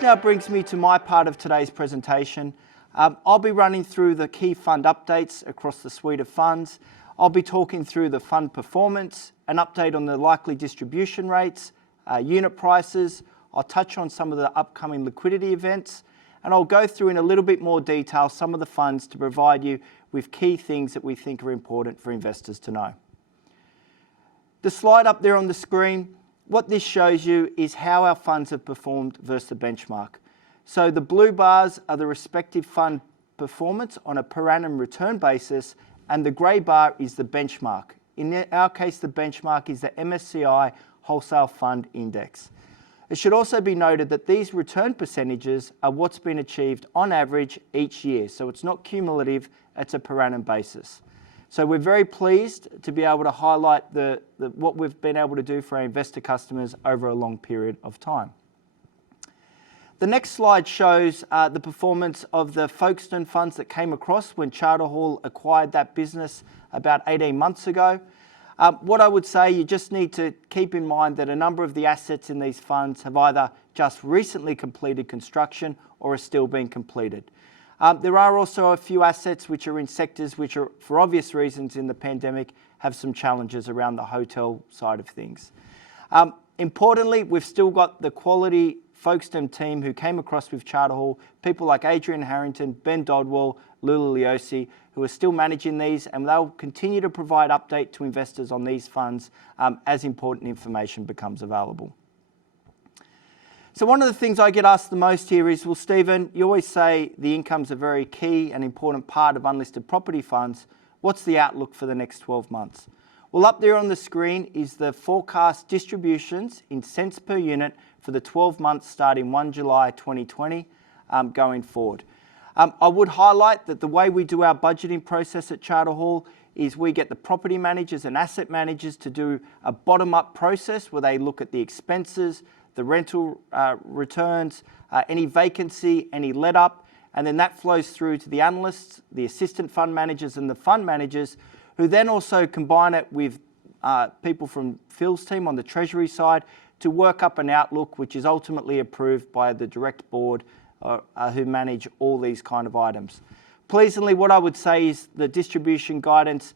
This now brings me to my part of today's presentation. I'll be running through the key fund updates across the suite of funds. I'll be talking through the fund performance, an update on the likely distribution rates, unit prices. I'll touch on some of the upcoming liquidity events, and I'll go through in a little bit more detail some of the funds to provide you with key things that we think are important for investors to know. The slide up there on the screen, what this shows you is how our funds have performed versus the benchmark. So the blue bars are the respective fund performance on a per annum return basis, and the grey bar is the benchmark. In our case, the benchmark is the MSCI Wholesale Fund Index. It should also be noted that these return percentages are what's been achieved on average each year. So it's not cumulative, it's a per annum basis. So we're very pleased to be able to highlight what we've been able to do for our investor customers over a long period of time. The next slide shows the performance of the Folkestone funds that came across when Charter Hall acquired that business about 18 months ago. What I would say, you just need to keep in mind that a number of the assets in these funds have either just recently completed construction or are still being completed. There are also a few assets which are in sectors which are, for obvious reasons in the pandemic, have some challenges around the hotel side of things. Importantly, we've still got the quality Folkestone team who came across with Charter Hall, people like Adrian Harrington, Ben Dodwell, Lula Leosi, who are still managing these, and they'll continue to provide update to investors on these funds as important information becomes available. So one of the things I get asked the most here is, well, Stephen, you always say the income's a very key and important part of unlisted property funds. What's the outlook for the next 12 months? Well, up there on the screen is the forecast distributions in cents per unit for the 12 months starting 1 July 2020 going forward. I would highlight that the way we do our budgeting process at Charter Hall is we get the property managers and asset managers to do a bottom-up process where they look at the expenses, the rental returns, any vacancy, any let-up, and then that flows through to the analysts, the assistant fund managers and the fund managers, who then also combine it with people from Phil's team on the Treasury side to work up an outlook which is ultimately approved by the direct board who manage all these kind of items. Pleasingly, what I would say is the distribution guidance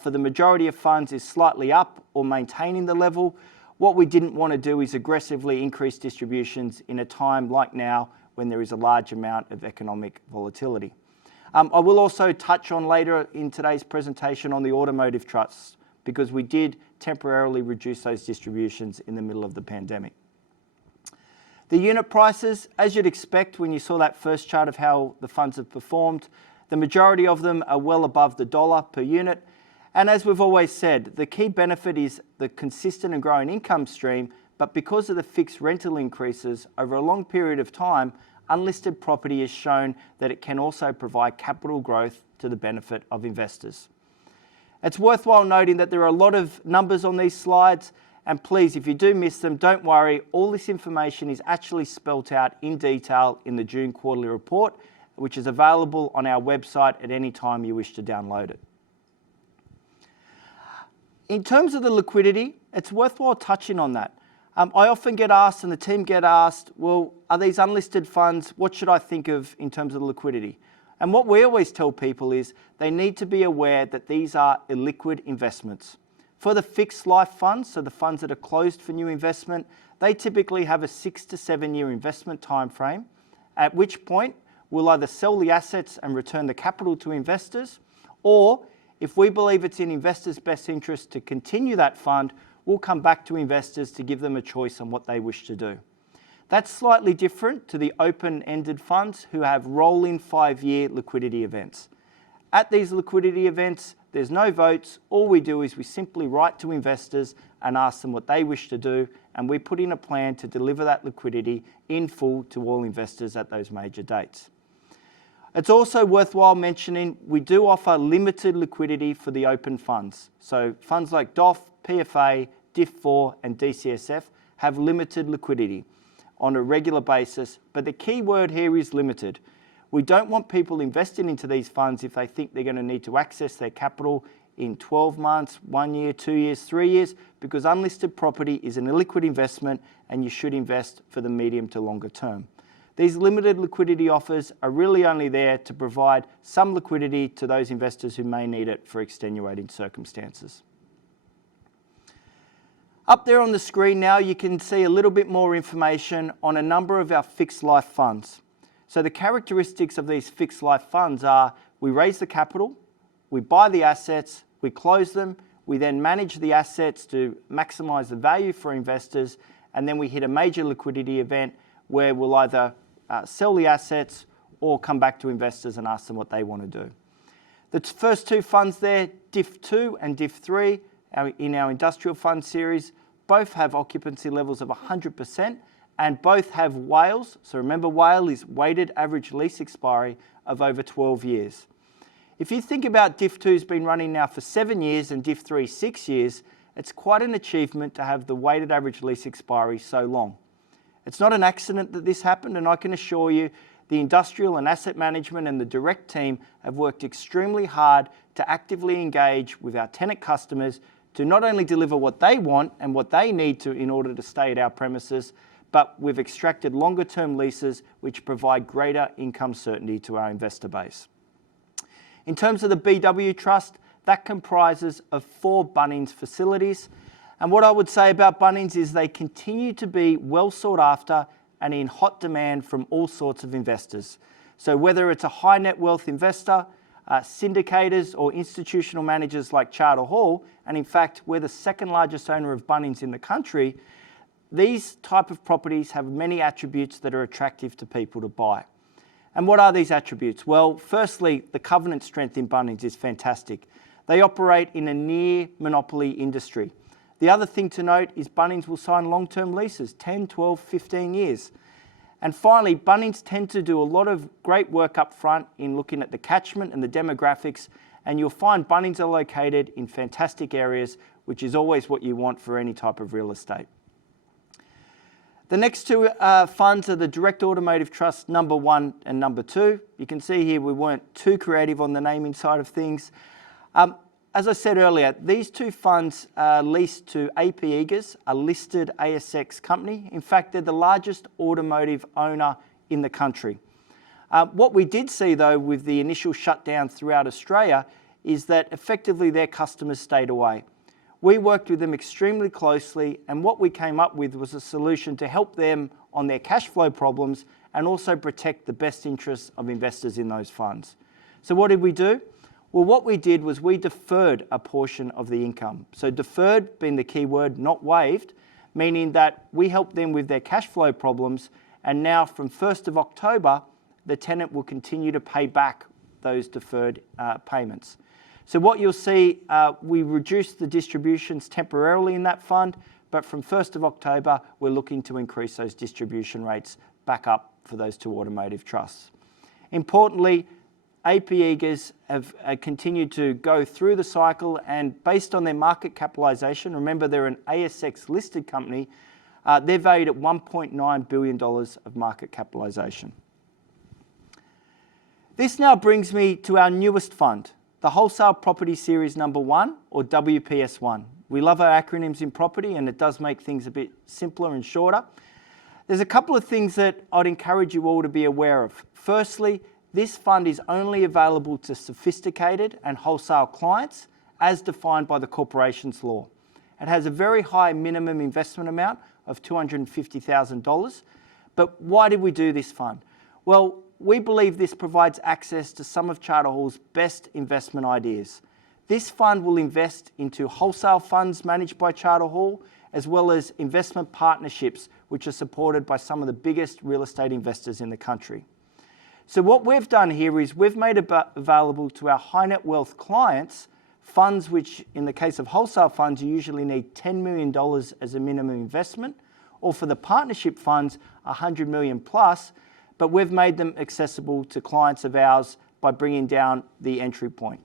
for the majority of funds is slightly up or maintaining the level. What we didn't want to do is aggressively increase distributions in a time like now when there is a large amount of economic volatility. I will also touch on later in today's presentation on the automotive trusts, because we did temporarily reduce those distributions in the middle of the pandemic. The unit prices, as you'd expect when you saw that first chart of how the funds have performed, the majority of them are well above the dollar per unit. And as we've always said, the key benefit is the consistent and growing income stream, but because of the fixed rental increases over a long period of time, unlisted property has shown that it can also provide capital growth to the benefit of investors. It's worthwhile noting that there are a lot of numbers on these slides, and please, if you do miss them, don't worry, all this information is actually spelt out in detail in the June quarterly report, which is available on our website at any time you wish to download it. In terms of the liquidity, it's worthwhile touching on that. I often get asked, and the team get asked, well, are these unlisted funds, what should I think of in terms of the liquidity? And what we always tell people is they need to be aware that these are illiquid investments. For the fixed life funds, so the funds that are closed for new investment, they typically have a 6 to 7 year investment time frame, at which point we'll either sell the assets and return the capital to investors, or if we believe it's in investors' best interest to continue that fund, we'll come back to investors to give them a choice on what they wish to do. That's slightly different to the open-ended funds who have rolling 5-year liquidity events. At these liquidity events, there's no votes. All we do is we simply write to investors and ask them what they wish to do, and we put in a plan to deliver that liquidity in full to all investors at those major dates. It's also worthwhile mentioning we do offer limited liquidity for the open funds. So funds like DOF, PFA, DIF4 and DCSF have limited liquidity on a regular basis, but the key word here is limited. We don't want people investing into these funds if they think they're going to need to access their capital in 12 months, 1 year, 2 years, 3 years, because unlisted property is an illiquid investment and you should invest for the medium to longer term. These limited liquidity offers are really only there to provide some liquidity to those investors who may need it for extenuating circumstances. Up there on the screen now, you can see a little bit more information on a number of our fixed life funds. So the characteristics of these fixed life funds are we raise the capital, we buy the assets, we close them, we then manage the assets to maximise the value for investors, and then we hit a major liquidity event where we'll either sell the assets or come back to investors and ask them what they want to do. The first two funds there, DIF 2 and DIF 3, in our industrial fund series, both have occupancy levels of 100% and both have WALEs. So remember, WALE is weighted average lease expiry of over 12 years. If you think about DIF 2's been running now for 7 years and DIF 3 6 years, it's quite an achievement to have the weighted average lease expiry so long. It's not an accident that this happened, and I can assure you the industrial and asset management and the direct team have worked extremely hard to actively engage with our tenant customers to not only deliver what they want and what they need to in order to stay at our premises, but we've extracted longer term leases which provide greater income certainty to our investor base. In terms of the BW Trust, that comprises of 4 Bunnings facilities. And what I would say about Bunnings is they continue to be well sought after and in hot demand from all sorts of investors. So whether it's a high net wealth investor, syndicators or institutional managers like Charter Hall, and in fact, we're the second largest owner of Bunnings in the country, these type of properties have many attributes that are attractive to people to buy. And what are these attributes? Well, firstly, the covenant strength in Bunnings is fantastic. They operate in a near monopoly industry. The other thing to note is Bunnings will sign long-term leases, 10, 12, 15 years. And finally, Bunnings tend to do a lot of great work up front in looking at the catchment and the demographics, and you'll find Bunnings are located in fantastic areas, which is always what you want for any type of real estate. The next two funds are the Direct Automotive Trust number 1 and number 2. You can see here we weren't too creative on the naming side of things. As I said earlier, these two funds are leased to AP Eagers, a listed ASX company. In fact, they're the largest automotive owner in the country. What we did see though with the initial shutdown throughout Australia is that effectively their customers stayed away. We worked with them extremely closely, and what we came up with was a solution to help them on their cash flow problems and also protect the best interests of investors in those funds. So what did we do? Well, what we did was we deferred a portion of the income. So deferred being the key word, not waived, meaning that we helped them with their cash flow problems, and now from 1st of October, the tenant will continue to pay back those deferred payments. So what you'll see, we reduced the distributions temporarily in that fund, but from 1st of October, we're looking to increase those distribution rates back up for those two automotive trusts. Importantly, AP Eagers have continued to go through the cycle, and based on their market capitalisation, remember they're an ASX listed company, they're valued at $1.9 billion of market capitalisation. This now brings me to our newest fund, the Wholesale Property Series number 1, or WPS1. We love our acronyms in property, and it does make things a bit simpler and shorter. There's a couple of things that I'd encourage you all to be aware of. Firstly, this fund is only available to sophisticated and wholesale clients as defined by the corporations law. It has a very high minimum investment amount of $250,000. But why did we do this fund? Well, we believe this provides access to some of Charter Hall's best investment ideas. This fund will invest into wholesale funds managed by Charter Hall, as well as investment partnerships, which are supported by some of the biggest real estate investors in the country. So what we've done here is we've made available to our high net wealth clients funds which, in the case of wholesale funds, you usually need $10 million as a minimum investment, or for the partnership funds, $100 million plus, but we've made them accessible to clients of ours by bringing down the entry point.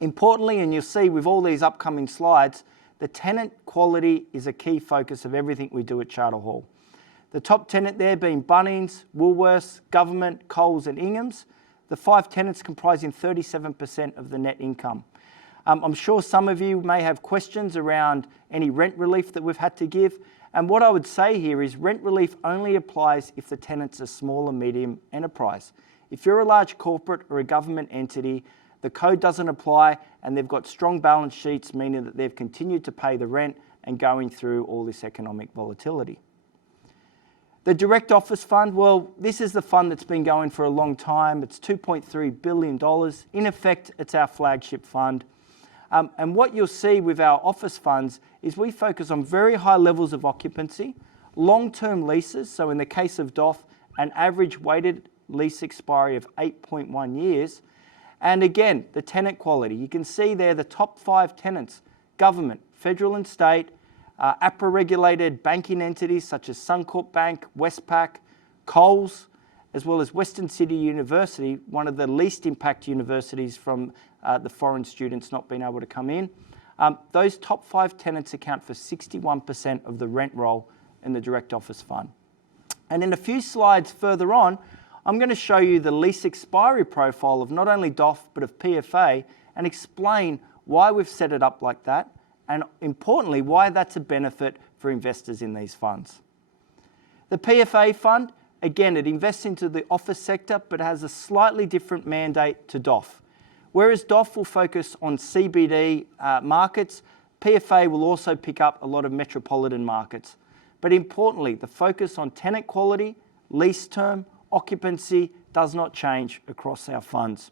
Importantly, and you'll see with all these upcoming slides, the tenant quality is a key focus of everything we do at Charter Hall. The top tenant there being Bunnings, Woolworths, Government, Coles and Inghams, the 5 tenants comprising 37% of the net income. I'm sure some of you may have questions around any rent relief that we've had to give, And what I would say here is rent relief only applies if the tenant's a small or medium enterprise. If you're a large corporate or a government entity, the code doesn't apply and they've got strong balance sheets, meaning that they've continued to pay the rent and going through all this economic volatility. The Direct Office Fund, well, this is the fund that's been going for a long time. It's $2.3 billion. In effect, it's our flagship fund. And what you'll see with our office funds is we focus on very high levels of occupancy, long-term leases, so in the case of DOF, an average weighted lease expiry of 8.1 years. And again, the tenant quality. You can see there the top 5 tenants: government, federal and state, APRA-regulated banking entities such as Suncorp Bank, Westpac, Coles, as well as Western Sydney University, one of the least impact universities from the foreign students not being able to come in. Those top 5 tenants account for 61% of the rent roll in the Direct Office Fund. And in a few slides further on, I'm going to show you the lease expiry profile of not only DOF but of PFA and explain why we've set it up like that, and importantly, why that's a benefit for investors in these funds. The PFA fund, again, it invests into the office sector, but has a slightly different mandate to DOF. Whereas DOF will focus on CBD markets, PFA will also pick up a lot of metropolitan markets. But importantly, the focus on tenant quality, lease term, occupancy does not change across our funds.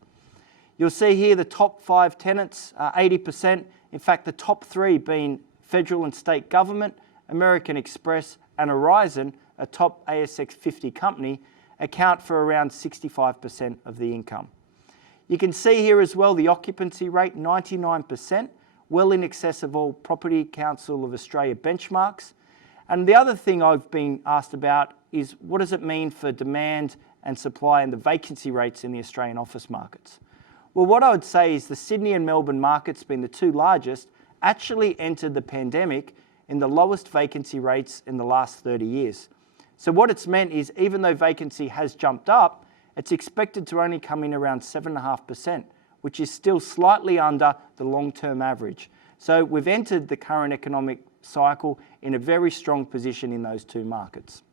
You'll see here the top 5 tenants, 80%. In fact, the top 3 being federal and state government, American Express and Horizon, a top ASX 50 company, account for around 65% of the income. You can see here as well the occupancy rate, 99%, well in excess of all Property Council of Australia benchmarks. And the other thing I've been asked about is what does it mean for demand and supply and the vacancy rates in the Australian office markets? Well, what I would say is the Sydney and Melbourne markets, being the 2 largest, actually entered the pandemic in the lowest vacancy rates in the last 30 years. So what it's meant is even though vacancy has jumped up, it's expected to only come in around 7.5%, which is still slightly under the long-term average. So we've entered the current economic cycle in a very strong position in those 2 markets.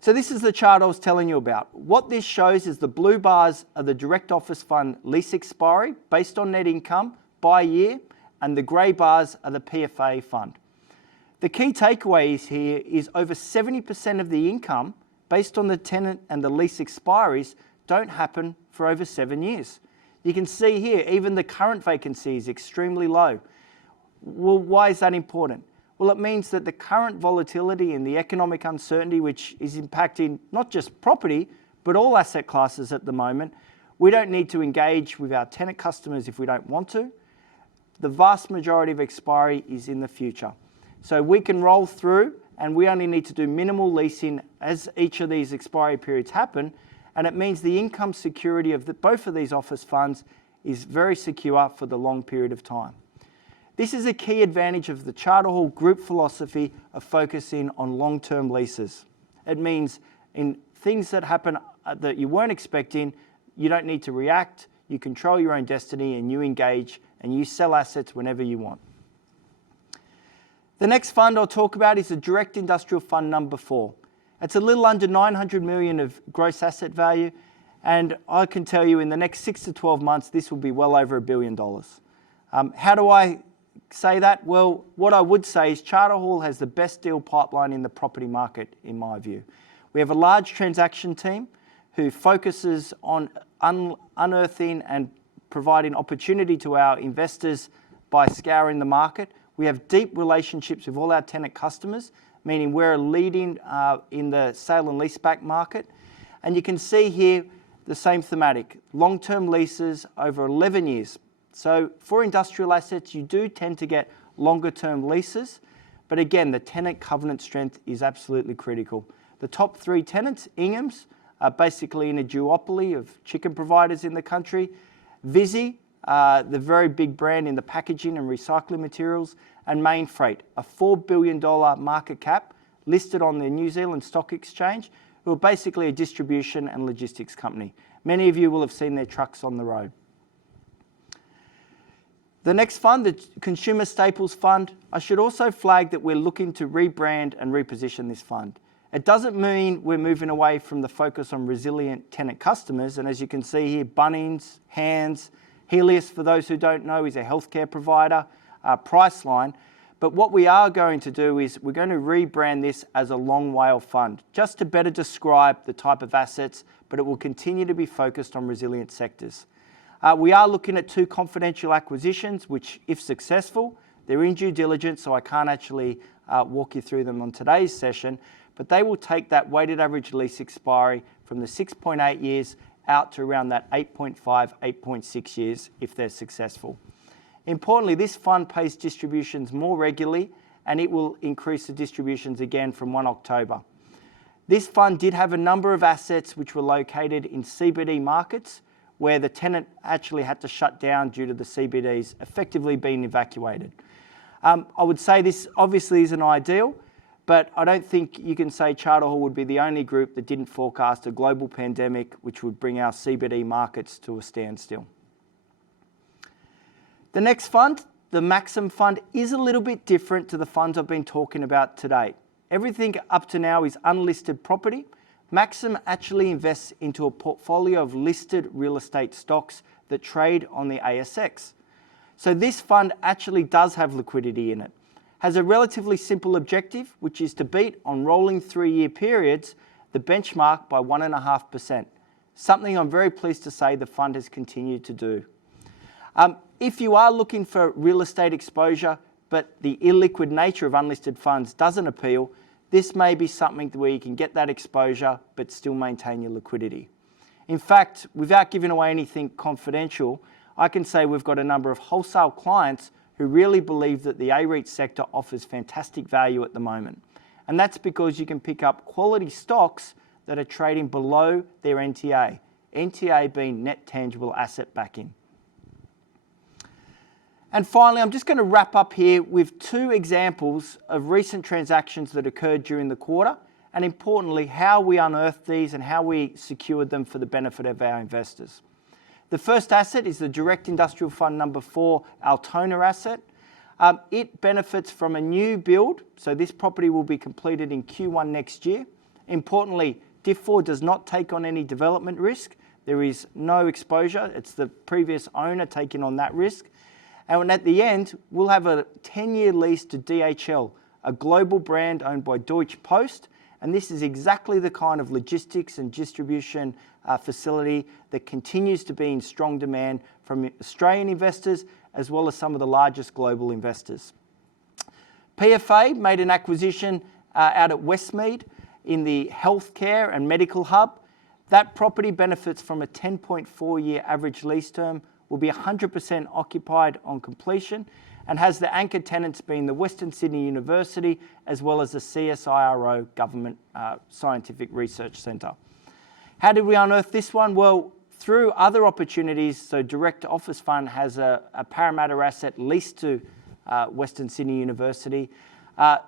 So this is the chart I was telling you about. What this shows is the blue bars are the Direct Office Fund lease expiry based on net income by year, and the grey bars are the PFA fund. The key takeaways here is over 70% of the income based on the tenant and the lease expiries don't happen for over 7 years. You can see here, even the current vacancy is extremely low. Well, why is that important? Well, it means that the current volatility and the economic uncertainty, which is impacting not just property, but all asset classes at the moment, we don't need to engage with our tenant customers if we don't want to. The vast majority of expiry is in the future. So we can roll through and we only need to do minimal leasing as each of these expiry periods happen. And it means the income security of both of these office funds is very secure for the long period of time. This is a key advantage of the Charter Hall Group philosophy of focusing on long-term leases. It means in things that happen that you weren't expecting, you don't need to react, you control your own destiny and you engage and you sell assets whenever you want. The next fund I'll talk about is the Direct Industrial Fund number 4. It's a little under 900 million of gross asset value, and I can tell you in the next 6 to 12 months, this will be well over $1 billion. How do I say that? Well, what I would say is Charter Hall has the best deal pipeline in the property market, in my view. We have a large transaction team who focuses on unearthing and providing opportunity to our investors by scouring the market. We have deep relationships with all our tenant customers, meaning we're leading in the sale and leaseback market. And you can see here the same thematic, long-term leases over 11 years. So for industrial assets, you do tend to get longer-term leases, but again, the tenant covenant strength is absolutely critical. The top 3 tenants, Ingham's, are basically in a duopoly of chicken providers in the country. Visy, the very big brand in the packaging and recycling materials, and Main Freight, a $4 billion market cap listed on the New Zealand Stock Exchange, who are basically a distribution and logistics company. Many of you will have seen their trucks on the road. The next fund, the Consumer Staples Fund, I should also flag that we're looking to rebrand and reposition this fund. It doesn't mean we're moving away from the focus on resilient tenant customers, and as you can see here, Bunnings, Hands, Helios, for those who don't know, is a healthcare provider, Priceline. But what we are going to do is we're going to rebrand this as a long WALE fund, just to better describe the type of assets, but it will continue to be focused on resilient sectors. We are looking at 2 confidential acquisitions, which, if successful, they're in due diligence, so I can't actually walk you through them on today's session, but they will take that weighted average lease expiry from the 6.8 years out to around that 8.5, 8.6 years if they're successful. Importantly, this fund pays distributions more regularly, and it will increase the distributions again from 1 October. This fund did have a number of assets which were located in CBD markets where the tenant actually had to shut down due to the CBDs effectively being evacuated. I would say this obviously isn't ideal, but I don't think you can say Charter Hall would be the only group that didn't forecast a global pandemic which would bring our CBD markets to a standstill. The next fund, the Maxim Fund, is a little bit different to the funds I've been talking about today. Everything up to now is unlisted property. Maxim actually invests into a portfolio of listed real estate stocks that trade on the ASX. So this fund actually does have liquidity in it. Has a relatively simple objective, which is to beat on rolling 3-year periods the benchmark by 1.5%. Something I'm very pleased to say the fund has continued to do. If you are looking for real estate exposure, but the illiquid nature of unlisted funds doesn't appeal, this may be something where you can get that exposure but still maintain your liquidity. In fact, without giving away anything confidential, I can say we've got a number of wholesale clients who really believe that the A-REIT sector offers fantastic value at the moment. And that's because you can pick up quality stocks that are trading below their NTA, NTA being net tangible asset backing. And finally, I'm just going to wrap up here with 2 examples of recent transactions that occurred during the quarter, and importantly, how we unearthed these and how we secured them for the benefit of our investors. The first asset is the Direct Industrial Fund number 4 Altona asset. It benefits from a new build, so this property will be completed in Q1 next year. Importantly, DIF4 does not take on any development risk. There is no exposure. It's the previous owner taking on that risk. And at the end, we'll have a 10-year lease to DHL, a global brand owned by Deutsche Post. And this is exactly the kind of logistics and distribution facility that continues to be in strong demand from Australian investors as well as some of the largest global investors. PFA made an acquisition out at Westmead in the healthcare and medical hub. That property benefits from a 10.4-year average lease term, will be 100% occupied on completion, and has the anchor tenants being the Western Sydney University as well as the CSIRO Government Scientific Research Centre. How did we unearth this one? Well, through other opportunities. So Direct Office Fund has a Parramatta asset leased to Western Sydney University.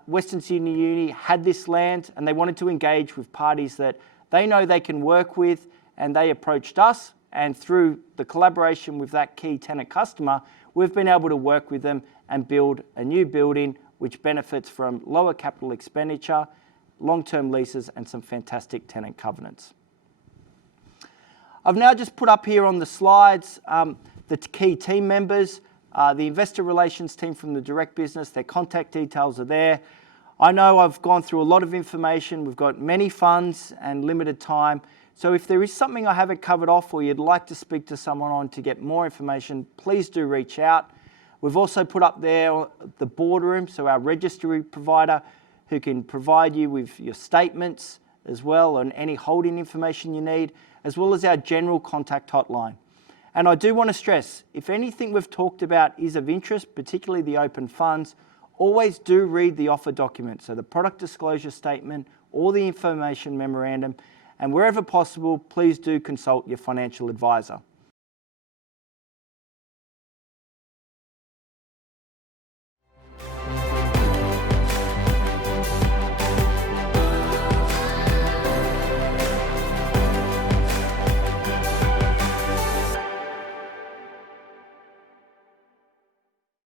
Western Sydney Uni had this land and they wanted to engage with parties that they know they can work with, and they approached us. And through the collaboration with that key tenant customer, we've been able to work with them and build a new building which benefits from lower capital expenditure, long-term leases, and some fantastic tenant covenants. I've now just put up here on the slides the key team members, the investor relations team from the Direct business. Their contact details are there. I know I've gone through a lot of information. We've got many funds and limited time. So if there is something I haven't covered off or you'd like to speak to someone on to get more information, please do reach out. We've also put up there the boardroom, so our registry provider who can provide you with your statements as well and any holding information you need, as well as our general contact hotline. And I do want to stress, if anything we've talked about is of interest, particularly the open funds, always do read the offer document, so the product disclosure statement or the information memorandum. And wherever possible, please do consult your financial advisor.